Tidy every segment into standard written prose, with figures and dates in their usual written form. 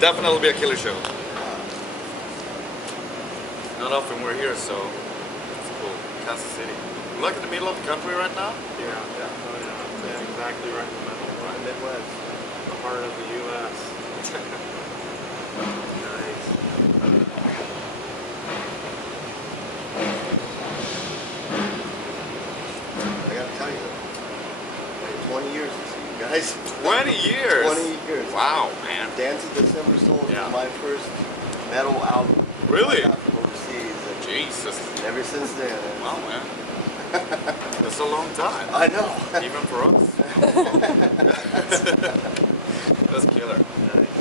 definitely be a killer show. Not often we're here, so it's cool. Kansas City. We're like in the middle of the country right now. Yeah. Oh yeah. Yeah, exactly right in the middle. Right in the Midwest. The heart of the U.S. Nice. I gotta tell you, 20 years to see you guys. 20 years? 20 years. Wow, man. Dance of December Souls was my first metal album. Really? I got from overseas. And Jesus. ever since then. Wow, man. That's a long time. I know. Even for us. That's killer. Nice.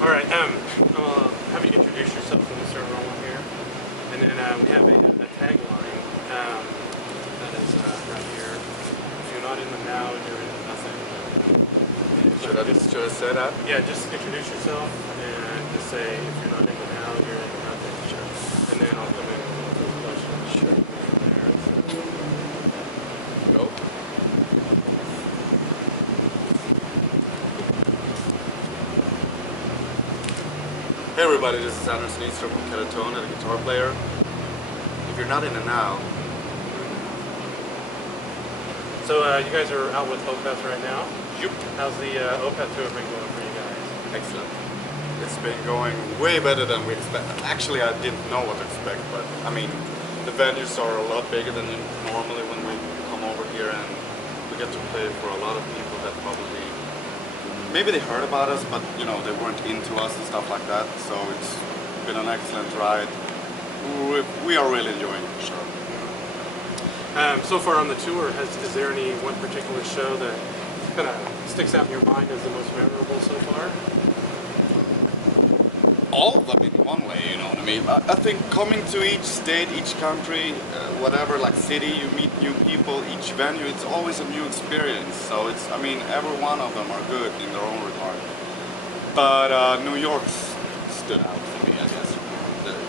All right. Have you introduce yourself when we start rolling here, and then we have a tagline that is right here. If you're not in the now, you're in the nothing. Should I say that? Yeah. Just introduce yourself and just say if you're not in the now, you're in the nothing. Sure. And then I'll come in with those questions. Sure. Go. Hey everybody, this is Anderson Easter from Katatonia, the guitar player. If you're not in it now. So you guys are out with Opeth right now? Yep. How's the Opeth tour been going for you guys? Excellent. It's been going way better than we expected. Actually, I didn't know what to expect, but I mean, the venues are a lot bigger than normally when we come over here, and we get to play for a lot of people that probably, maybe they heard about us, but you know, they weren't into us and stuff like that. So it's been an excellent ride. We are really enjoying it, for sure. So far on the tour, is there any one particular show that kind of sticks out in your mind as the most memorable so far? All of them in one way, you know what I mean? I think coming to each state, each country, whatever, like city, you meet new people, each venue, it's always a new experience. So it's, I mean, every one of them are good in their own regard. But New York stood out for me, I guess.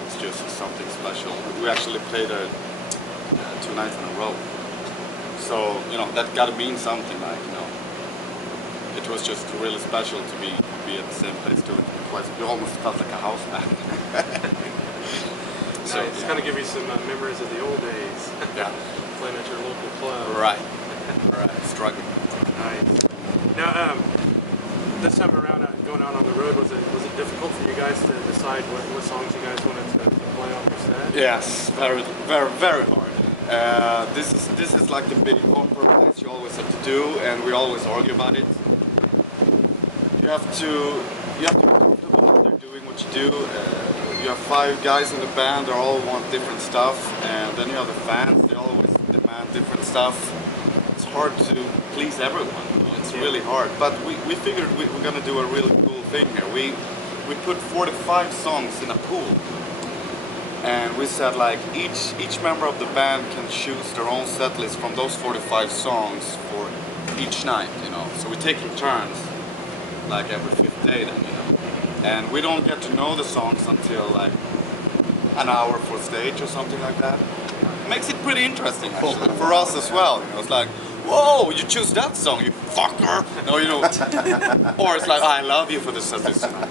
It's just something special. We actually played 2 nights in a row. So, you know, that gotta mean something, like, you know. It was just really special to be at the same place doing it twice. It almost felt like a house band. So it's kind of give you some memories of the old days. Yeah. Playing at your local club. Right. Right. Struggling. Nice. Now, this time around, going out on the road, was it difficult for you guys to decide what songs you guys wanted to play on your set? Yes, very hard. This is like the big compromise you always have to do, and we always argue about it. You have to be comfortable after doing what you do. You have 5 guys in the band, they all want different stuff, and then you have the fans, they always demand different stuff. It's hard to please everyone. It's really hard, but we figured we're gonna do a really cool thing here. We put 45 songs in a pool. And we said, like, each member of the band can choose their own set list from those 45 songs for each night, you know. So we're taking turns, like every 5th day then, you know. And we don't get to know the songs until like an hour for stage or something like that. It makes it pretty interesting, actually, for us as well. You know, it's like, whoa, you choose that song, you fucker! No, you know. Or it's like, I love you for the set list tonight.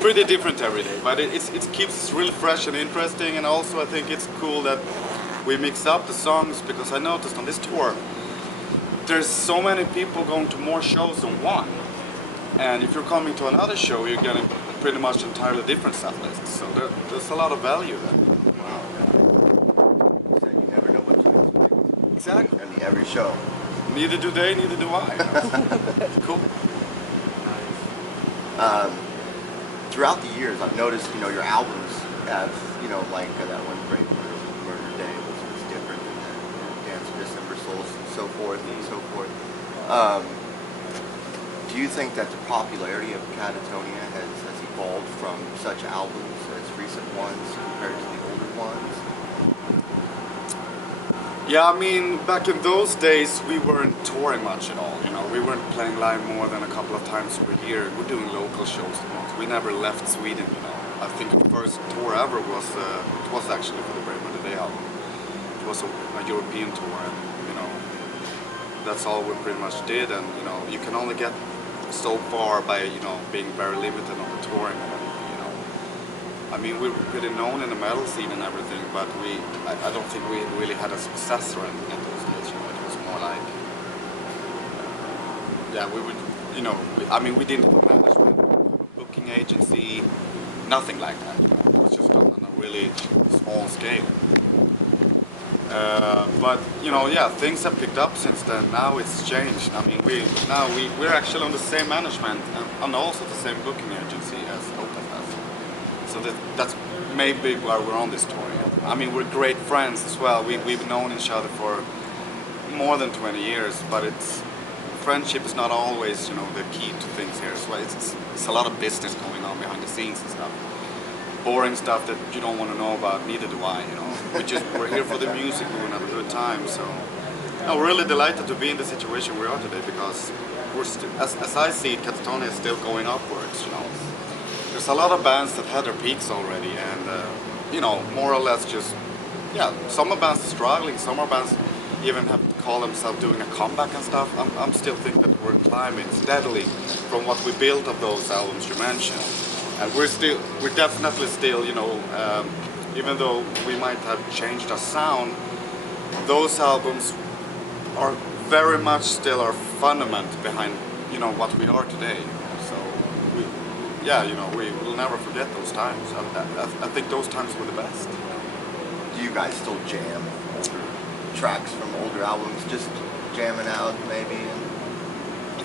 Pretty different every day, but it keeps it really fresh and interesting, and also I think it's cool that we mix up the songs, because I noticed on this tour there's so many people going to more shows than one, and if you're coming to another show you're getting pretty much entirely different set lists, so there's a lot of value there. Wow. So you never know what to expect. Exactly. I mean, every show. Neither do they, neither do I. It's cool. Throughout the years, I've noticed, you know, your albums have, you know, like that one Great Murder Day was different than that, you know, Dance of December Souls and so forth and so forth. Do you think that the popularity of Katatonia has evolved from such albums as recent ones compared to the older ones? Yeah, I mean, back in those days we weren't touring much at all, you know, we weren't playing live more than a couple of times per year. We're doing local shows the most. We never left Sweden, you know. I think the first tour ever was actually for the Brave Murder Day album. It was a European tour, and you know, that's all we pretty much did, and you know, you can only get so far by, you know, being very limited on the touring and everything, you know. I mean, we were pretty known in the metal scene and everything, but I don't think we really had a successor in those days, you know. It was more like, yeah, we would, you know, I mean, we didn't have a management, a booking agency, nothing like that, you know. It was just on a really small scale. But you know, yeah, things have picked up since then. Now it's changed. I mean, we're actually on the same management and also the same booking agency as Opeth. So that's maybe why we're on this tour. Yeah. I mean, we're great friends as well. We've known each other for more than 20 years, but friendship is not always, you know, the key to things here as well. It's a lot of business going on behind the scenes and stuff. Boring stuff that you don't want to know about, neither do I, you know. We're here for the music, we want to have a good time, so I'm really delighted to be in the situation we are today, because we're as I see it, Katatonia is still going upwards, you know. There's a lot of bands that had their peaks already, and you know, more or less just, yeah, some of bands are struggling, some of bands even have to call themselves doing a comeback and stuff. I'm still thinking that we're climbing steadily from what we built of those albums you mentioned. And we're definitely still, you know, even though we might have changed our sound, those albums are very much still our fundament behind, you know, what we are today. So, yeah, you know, we will never forget those times. I think those times were the best. Do you guys still jam tracks from older albums, just jamming out maybe?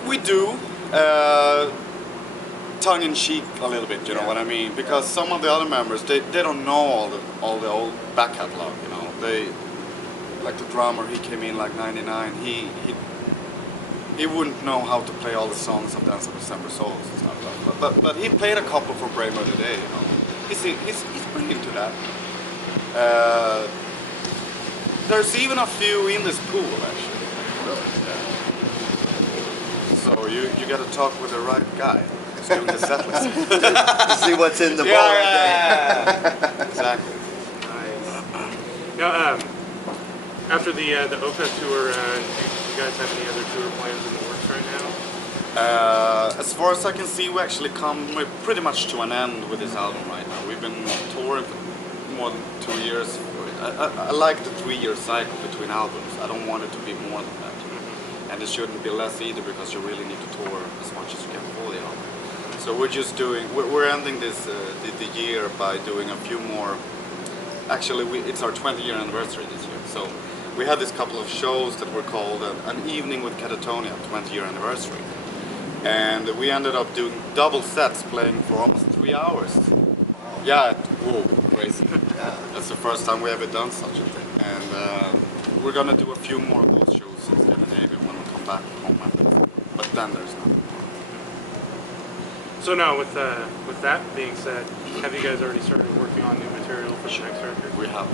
We do. Tongue-in-cheek a little bit, you know what I mean? Because some of the other members, they don't know all the old back catalog, you know. They, like the drummer, he came in like '99. He wouldn't know how to play all the songs of Dance of December Souls and stuff. But he played a couple for Brave Mother Day, you know. He's pretty into that. There's even a few in this pool, actually. Really? Yeah. So you got to talk with the right guy. Doing the set list. To see what's in the bowl. Yeah. Exactly. Nice. Now, after the Opeth tour, do you guys have any other tour plans in the works right now? As far as I can see, we actually come pretty much to an end with this album right now. We've been touring for more than 2 years. I like the 3-year cycle between albums. I don't want it to be more than that. And it shouldn't be less either, because you really need to tour as much as you can for the album. So we're just we're ending this the year by doing a few more. Actually, it's our 20-year anniversary this year. So we had this couple of shows that were called An Evening with Katatonia, 20-year anniversary. And we ended up doing double sets, playing for almost 3 hours. Yeah, whoa, crazy. That's the first time we ever done such a thing. And we're gonna do a few more of those shows in Scandinavia when we come back home. But then there's nothing. So now, with that being said, have you guys already started working on new material for the next record? We have.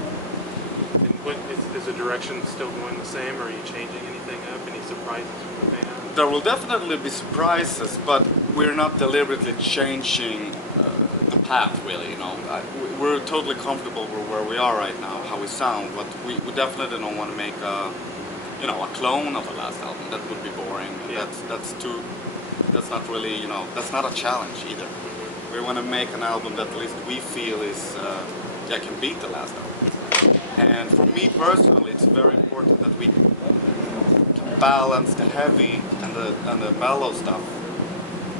And is the direction still going the same, or are you changing anything up? Any surprises from the band? There will definitely be surprises, but we're not deliberately changing the path, really. You know, we're totally comfortable with where we are right now, how we sound. But we definitely don't want to make a clone of the last album. That would be boring. Yeah. That's not really, you know, that's not a challenge either. We want to make an album that at least we feel is, can beat the last album. And for me personally, it's very important that we can balance the heavy and the mellow stuff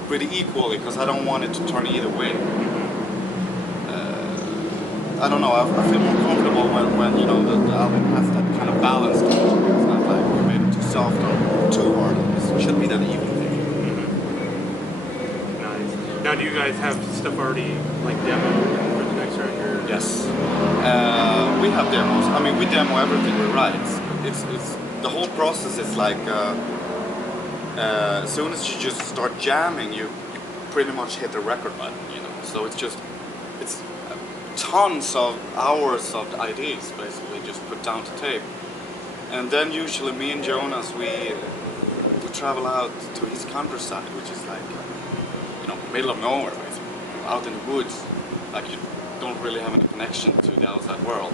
pretty equally, because I don't want it to turn either way. I don't know, I feel more comfortable when you know, the album has that kind of balance to it. It's not like we made it too soft or too hard. It should be that even thing. Now, do you guys have stuff already, like, demoed for the next record? Yes. We have demos. I mean, we demo everything we write. It's the whole process is like, as soon as you just start jamming, you pretty much hit the record button, you know. So it's tons of hours of ideas, basically, just put down to tape. And then usually me and Jonas, we travel out to his countryside, which is like, middle of nowhere, basically, out in the woods, like you don't really have any connection to the outside world.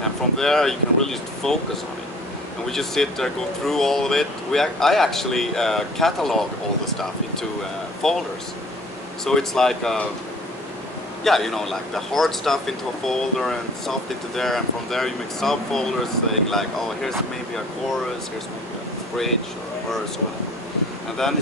And from there, you can really just focus on it. and we just sit there, go through all of it. I actually catalog all the stuff into folders. So it's like, yeah, you know, like the hard stuff into a folder and soft into there, and from there you make subfolders saying like, oh, here's maybe a chorus, here's maybe a bridge or a verse or whatever. And then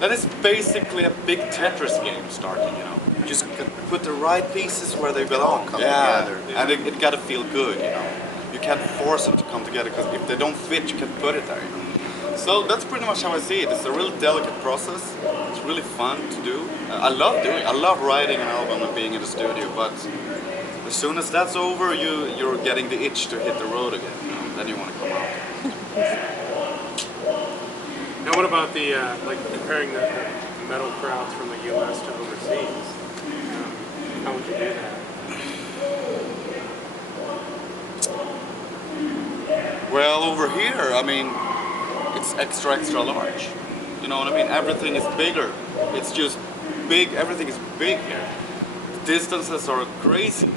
then it's basically a big Tetris game starting, you know. You just put the right pieces where they belong. Come Yeah, together. and it gotta feel good, you know. You can't force them to come together, because if they don't fit, you can't put it there, you know. So that's pretty much how I see it. It's a really delicate process. It's really fun to do. I love doing it. I love writing an album and being in the studio, but as soon as that's over, you're getting the itch to hit the road again, you know. Then you want to come out. Now, what about the like comparing the metal crowds from the U.S. to overseas? How would you do that? Well, over here, I mean, it's extra large. You know what I mean? Everything is bigger. It's just big. Everything is big here. The distances are crazy.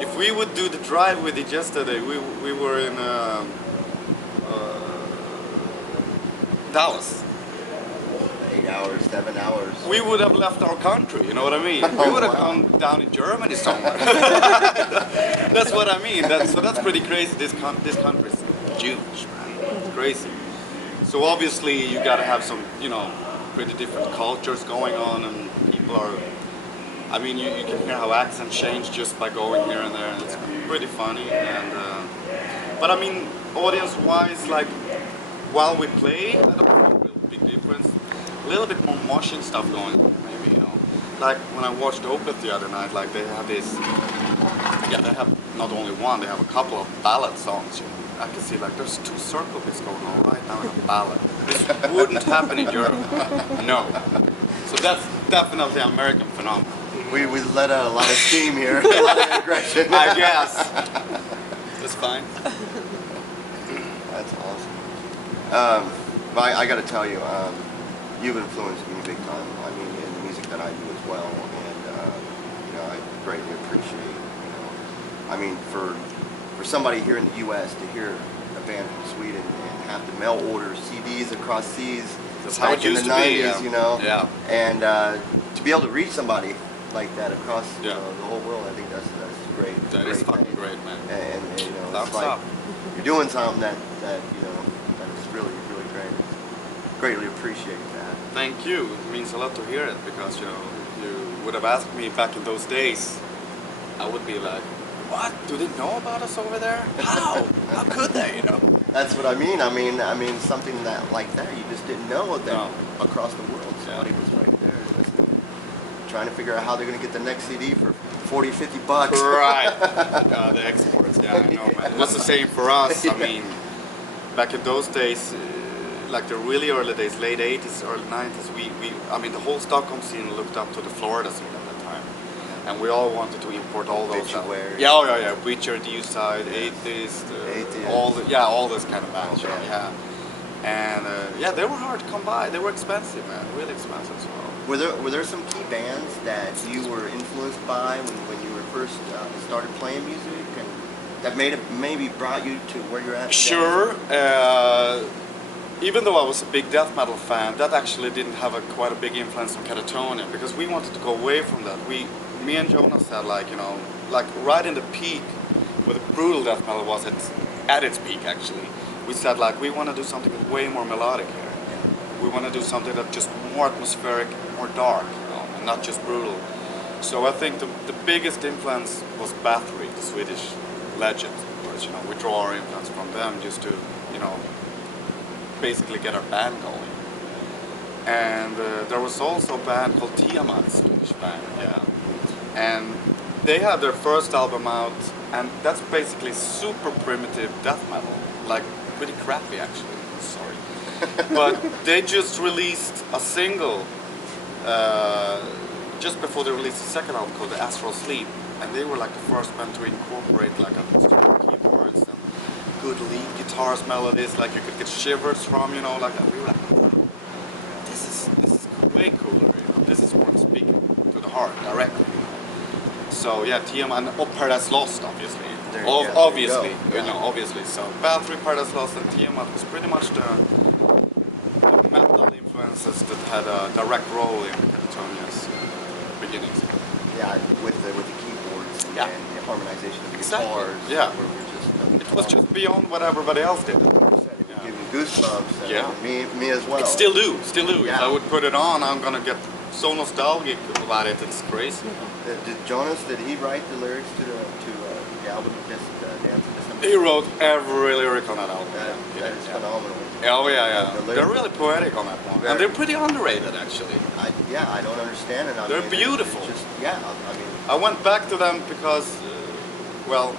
If we would do the drive we did yesterday, we were in Dallas. 8 hours, 7 hours. We would have left our country, you know what I mean? We would have gone down in Germany somewhere. That's what I mean. So that's pretty crazy. This country is huge, man. It's crazy. So obviously you gotta have some, you know, pretty different cultures going on, and people are, I mean, you can hear how accents change just by going here and there, and it's pretty funny. And but I mean, audience-wise, like, while we play, I don't think a real big difference. A little bit more moshing stuff going on, maybe, you know. Like when I watched Opeth the other night, like they have this, yeah, they have not only one, they have a couple of ballad songs, you know. I can see like there's 2 circle bits going on right now in a ballad. This wouldn't happen in Europe. No. So that's definitely an American phenomenon. We let out a lot of steam here, a lot of aggression. I guess. That's fine. That's awesome. But I got to tell you, you've influenced me big time. I mean, in the music that I do as well, and you know, I greatly appreciate. You know, I mean, for somebody here in the U.S. to hear a band from Sweden and have to mail order CDs across seas That's how it back in the used to be, 90s, you know, Yeah. and to be able to reach somebody like that across Yeah. the whole world, I think that's great. That is great fucking thing. great, man. And you know, Thumbs it's like up. you're doing something that you know that is really great. Greatly appreciate that. Thank you. It means a lot to hear it, because, you know, if you would have asked me back in those days, I would be like, what? Do they know about us over there? How? How could they, you know? That's what I mean. I mean something like that you just didn't know that No. across the world somebody was right there listening, trying to figure out how they're going to get the next CD for 40, 50 bucks. Right. The exports, yeah, I know, man. It was the same for us. I mean, back in those days, like the really early days, late 80s, early 90s, I mean, the whole Stockholm scene looked up to the Florida scene at that time. And we all wanted to import all those. Obituary. Yeah. Witcher, D-Side, Atheist, Atheist. all those kind of bands, Okay. yeah. And yeah, they were hard to come by. They were expensive, man, really expensive as well. Were there some key bands that you were influenced by when you were first started playing music, and that maybe brought you to where you're at today? Sure. Even though I was a big death metal fan, that actually didn't have quite a big influence on Katatonia, because we wanted to go away from that. Me and Jonas had, like, you know, like right in the peak, where the brutal death metal was at its peak actually. We said, like, we want to do something way more melodic here. We want to do something that's just more atmospheric, more dark, you know, and not just brutal. So I think the biggest influence was Bathory, the Swedish legend. Whereas, you know, we draw our influence from them just to, you know, basically get our band going. And there was also a band called Tiamat, Swedish band, yeah. And they had their first album out, and that's basically super primitive death metal, like pretty crappy actually, sorry. But they just released a single just before they released the second album called The Astral Sleep, and they were like the first band to incorporate like acoustic keyboards and good lead guitars, melodies, like you could get shivers from, you know, like that. We were like, wow, this is way cooler, you know? This is more speaking to the heart directly. So yeah, TM and Paradise Lost, obviously. Obviously, you go. you know, obviously. So Battery, Paradise Lost, and Tiamat was pretty much the metal influences that had a direct role in Katatonia's beginnings. Yeah, with the keyboards and, Yeah. and the harmonization of the Exactly. guitars. Yeah. Where we're just, It was just beyond what everybody else did. It gave me goosebumps. And Yeah. Me as well. It still do. If Yeah. I would put it on, I'm gonna get so nostalgic about it. It's crazy. Did Jonas, did he write the lyrics to the album, Dance of December? He wrote every lyric on that album. That is phenomenal. Oh yeah. The lyrics- They're really poetic on that one, and they're pretty underrated actually. I don't understand it. They're beautiful. It's just, yeah, I mean, I went back to them because, well,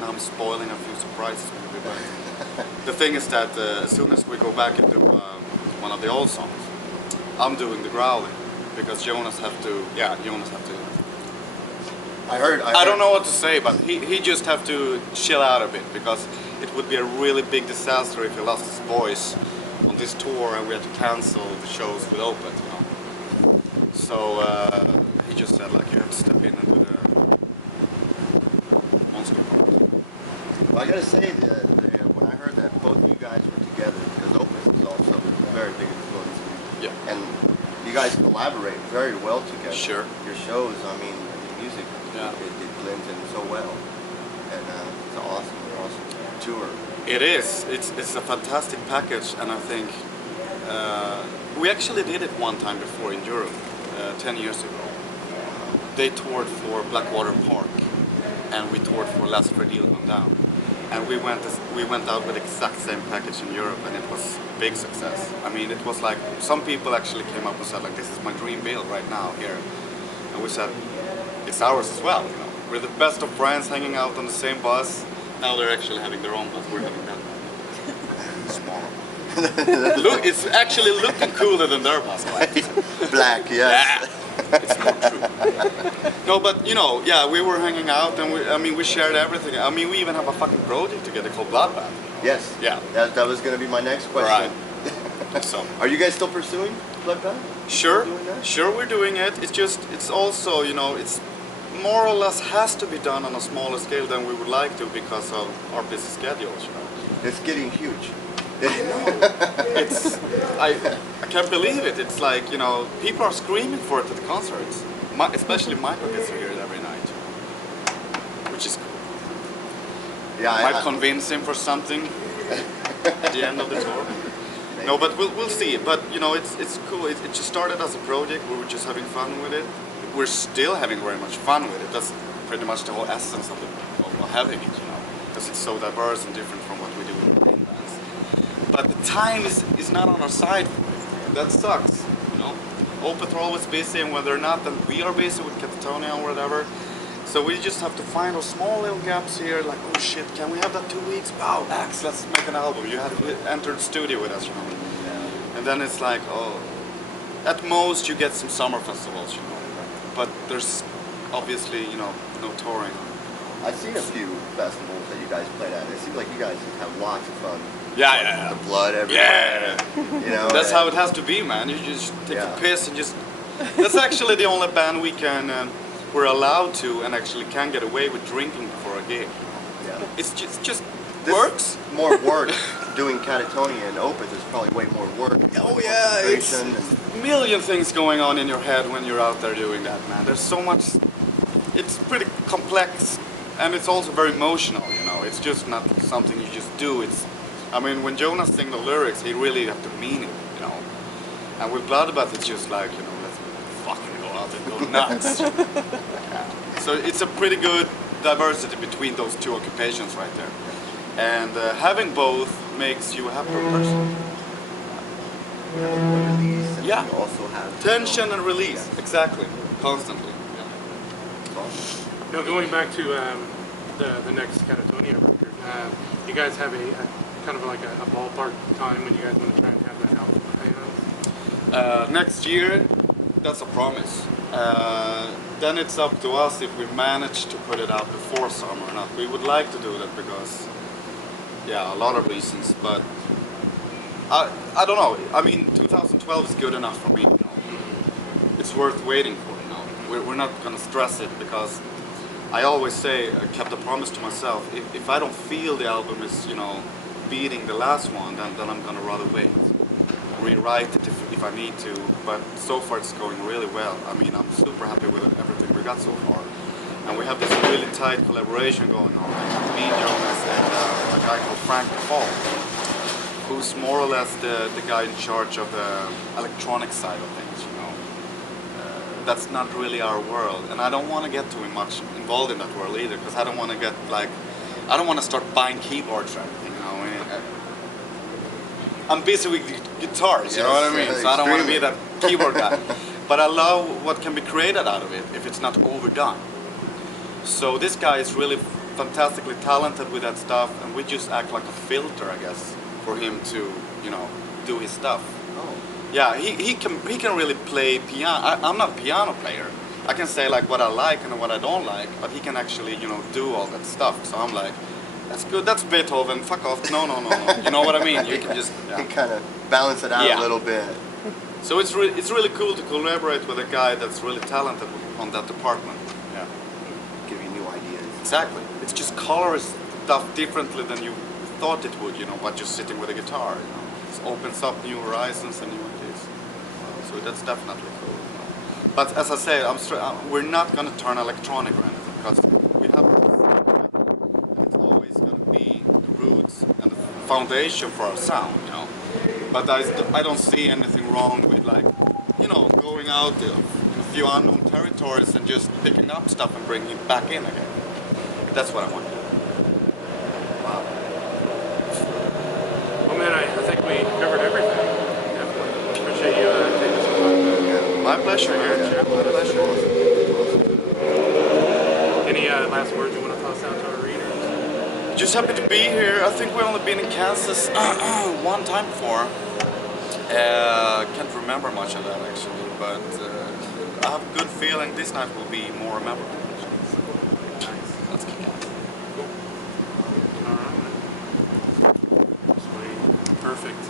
now I'm spoiling a few surprises maybe, but the thing is that as soon as we go back into one of the old songs, I'm doing the growling because Jonas have to. I heard. I don't know what to say, but he just have to chill out a bit because it would be a really big disaster if he lost his voice on this tour and we had to cancel the shows with Opeth, you know. So he just said like you have to step in and do the monster part. Well, I gotta say, when I heard that both you guys were together, because Opeth is also a very big influence, Yeah. and you guys collaborate very well together. Sure. Your shows, I mean, the music, Yeah. it blends in so well, and it's an awesome tour. It is. It's a fantastic package, and I think we actually did it one time before in Europe, 10 years ago. They toured for Blackwater Park, and we toured for Last Freedom Gone Down, and we went out with the exact same package in Europe, and it was big success. I mean, it was like some people actually came up and said like, "This is my dream bill right now here," and we said, "It's ours as well." You know, we're the best of friends, hanging out on the same bus. Now they're actually having their own bus. We're having that small. Look, it's actually looking cooler than their bus. Black, yes. Yeah, it's not true. No, but you know, yeah, we were hanging out, and we shared everything. I mean, we even have a fucking project together called Bloodbath. Yes. Yeah. That was going to be my next question. Right. So. Are you guys still pursuing Bloodbath? Sure. Doing that? Sure, we're doing it. It's also, you know, it's more or less has to be done on a smaller scale than we would like to because of our busy schedules, you know. It's getting huge. It's I can't believe it. It's like, you know, people are screaming for it at the concerts. Especially Michael gets to hear it every night, which is cool. Yeah, Might convince him for something at the end of the tour. No, but we'll see. But you know, it's cool. It just started as a project. We were just having fun with it. We're still having very much fun with it. That's pretty much the whole essence of having it, you know, because it's so diverse and different from what we do in main bands. But the time is not on our side for it. That sucks, you know. Opeth are always busy, and when they're not, then we are busy with Katatonia or whatever. So we just have to find those small little gaps here, like, oh shit, can we have that 2 weeks? Wow, Max, let's make an album. You have to enter the studio with us, you know. And then it's like, oh, at most you get some summer festivals, you know. But there's obviously, you know, no touring. I've seen a few festivals that you guys played at. It seems like you guys have lots of fun. Yeah. The blood everywhere. Yeah. You know. That's how it has to be, man. You just take a piss and just. That's actually the only band we're allowed to and actually can get away with drinking before a gig. Yeah. It's just This works. More work doing Katatonia and Opeth is probably way more work. Oh yeah, it's a million things going on in your head when you're out there doing that, man. There's so much. It's pretty complex, and it's also very emotional. You know, it's just not something you just do. I mean, when Jonas sings the lyrics, he really have to mean it. You know, and with Bloodbath, it's just like, you know, let's fucking go out and go nuts. Yeah. So it's a pretty good diversity between those two occupations right there. And having both makes you a happier person. Release and Yeah. you also have Tension and release, exactly, constantly. Now going back to the next Katatonia record, you guys have a kind of like a ballpark time when you guys want to try and have that out? Next year, that's a promise. Then it's up to us if we manage to put it out before summer or not. We would like to do that because, yeah, a lot of reasons, but I don't know. I mean, 2012 is good enough for me, you know. It's worth waiting for, you know. We're not gonna stress it because I always say, I kept a promise to myself, if I don't feel the album is, you know, beating the last one, then I'm gonna rather wait. Rewrite it if I need to, but so far it's going really well. I mean, I'm super happy with everything we got so far. And we have this really tight collaboration going on. Me, Jonas, and a guy called Frank Paul, who's more or less the guy in charge of the electronic side of things, you know. That's not really our world, and I don't want to get too much involved in that world either, because I don't want to get like, I don't want to start buying keyboards or anything, you know. I'm busy with guitars, you know what I mean? So I don't want to be that keyboard guy. But I love what can be created out of it if it's not overdone. So this guy is really fantastically talented with that stuff, and we just act like a filter, I guess, for him to, you know, do his stuff. Oh. Yeah, he can really play piano. I'm not a piano player. I can say like what I like and what I don't like, but he can actually, you know, do all that stuff. So I'm like, that's good. That's Beethoven. Fuck off. No. You know what I mean? You can just You kind of balance it out a little bit. So it's really cool to collaborate with a guy that's really talented on that department. Yeah. Give you new ideas. Exactly. It's just colors stuff differently than you thought it would, you know, by just sitting with a guitar. You know, it opens up new horizons and new ideas. So that's definitely cool. You know. But as I say, we're not gonna turn electronic or anything, because we have and it's always gonna be the roots and the foundation for our sound, you know. But I don't see anything wrong with, like, you know, going out in a few unknown territories and just picking up stuff and bringing it back in again. That's what I want. Wow. Well, man, I think we covered everything. Definitely. Appreciate you taking some time. Yeah. My pleasure, Yeah. My pleasure. Any last words you want to toss out to our readers? Just happy to be here. I think we've only been in Kansas one time before. Can't remember much of that actually, but I have a good feeling this night will be more memorable. Nice. Let's kick it. Cool. All right. Sweet. Perfect.